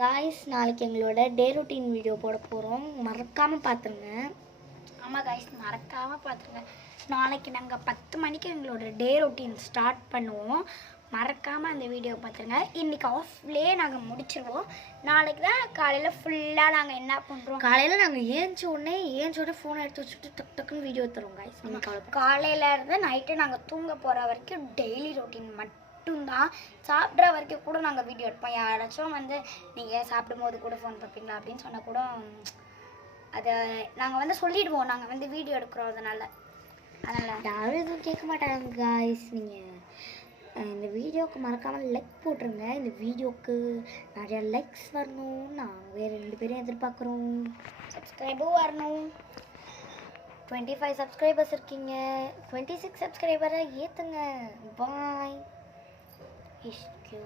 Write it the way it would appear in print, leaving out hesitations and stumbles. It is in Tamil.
காய்ஸ் நாளைக்கு எங்களோட டே ரொட்டீன் வீடியோ போட போகிறோம், மறக்காமல் பார்த்துருங்க. ஆமாம் காய்ஸ், மறக்காமல் பார்த்துருங்க. நாளைக்கு நாங்கள் 10 மணிக்கு எங்களோட டே ரொட்டீன் ஸ்டார்ட் பண்ணுவோம். மறக்காமல் அந்த வீடியோ பார்த்துருங்க. இன்றைக்கி ஆஃப்லேயே நாங்கள் முடிச்சிருவோம். நாளைக்கு தான் காலையில் ஃபுல்லாக நாங்கள் என்ன பண்ணுறோம், காலையில் நாங்கள் ஏஞ்ச உடனே ஃபோனை எடுத்து வச்சுட்டு டக்குன்னு வீடியோ தருவோம் காய்ஸ். காலையில் இருந்து நைட்டு நாங்கள் தூங்க போகிற வரைக்கும் டெய்லி ரொட்டீன் மட்டும்தான். சாப்பிட்ற வரைக்கும் கூட நாங்கள் வீடியோ எடுப்போம். யாராச்சும் நீங்கள் சாப்பிடும்போது கூட ஃபோன் பார்ப்பீங்களா அப்படின்னு சொன்னால் கூட அதை நாங்கள் சொல்லிடுவோம். நாங்கள் வீடியோ எடுக்கிறோம். அதனால் யாரும் எதுவும் கேட்க மாட்டாங்க காய்ஸ். நீங்கள் இந்த வீடியோவுக்கு மறக்காமல் லைக் போட்டுருங்க. இந்த வீடியோவுக்கு நிறையா லைக்ஸ் வரணும். நாங்கள் வேறு 2 பேரும் எதிர்பார்க்குறோம். சப்ஸ்கிரைபும் வரணும். 25 சப்ஸ்கிரைபர்ஸ் இருக்கீங்க. 26 சப்ஸ்கிரைபரை ஏற்றுங்க. பாய். இஷ்கு